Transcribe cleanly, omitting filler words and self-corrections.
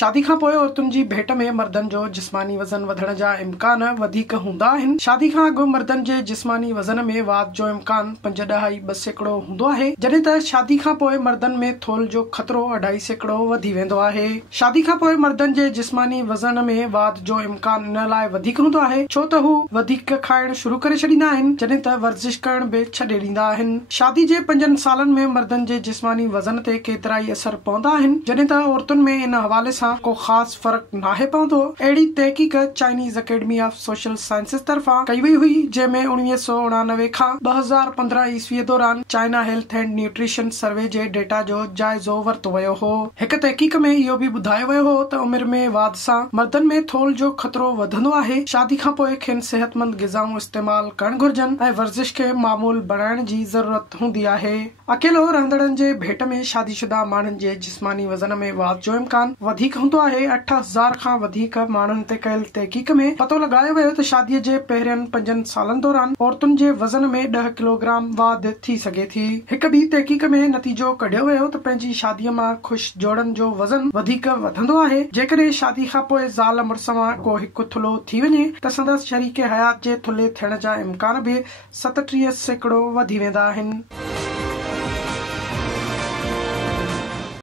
शादी खां पोइ औरतुनि जी भेट में मर्दनि जो जिस्मानी वज़न वधण जा इम्कान वधीक हूंदा आहिनि। शादी खां अॻु मर्दनि जे जिस्मानी वज़न में वाध जो इम्कान 5.2% हूंदो आहे, जॾहिं त शादी खां पोइ मर्दनि में थोल जो ख़तरो 2.5% वधी वेंदो आहे। शादी खां पोइ मर्दनि जे जिस्मानी वज़न में वाध जो इम्कान इन लाइ वधीक हूंदो आहे छो त हू वधीक खाइण शुरू करे छॾींदा आहिनि, जॾहिं त वर्जिश करण बि छॾे ॾींदा आहिनि। शादी जे 5 सालनि में मर्दनि जे जिस्मानी वज़न ते केतिरा ई असर पवंदा आहिनि, जॾहिं त औरतुनि में इन हवाले सां को ख़ासि फ़र्क़ु नाहे पवंदो। अहिड़ी तहक़ीक़ Chinese academy of social sciences तरफ़ां कई वई हुई, जंहिंमें 1989 खां 2015 ईस्वीअ दौरान चाइना हेल्थ एंड न्यूट्रिशन सर्वे जे डेटा जो जाइज़ो वरितो वियो हो। हिक तहक़ीक़ में इहो बि ॿुधायो वियो हो त उमिरि में वाध सां मर्दनि में थोल जो ख़तरो वधंदो आहे। शादी खां पोइ खेनि सेहतमंद ग़िज़ाऊं इस्तेमाल करण घुर्जनि ऐं वर्जिश खे मामूल बणाइण जी ज़रूरत हूंदी आहे। अकेलो रहंदड़नि जे भेट में शादीशुदा माण्हुनि जे जिस्मानी वज़न में वाध जो इम्कान वधीक हूंदो आहे। 8000 खां वधीक माण्हुनि ते कयल तहक़ीक़ में पतो लॻायो वियो त शादीअ जे पहिरियनि 5 सालनि दौरान औरतुनि जे वज़न में 10 किलोग्राम वाध थी सघे थी। हिक ॿी तहक़ीक़ में नतीजो कढियो वियो त पंहिंजी शादीअ मां ख़ुशि जोड़नि जो वज़न वधीक वधंदो आहे। जेकॾहिं शादी खां पोइ ज़ाल मुड़ुस मां को हिकु थुल्हो थी वञे त संदसि शरीके हयात जे थुल्हे थियण जा इम्कान बि 37% वधी वेंदा आहिनि।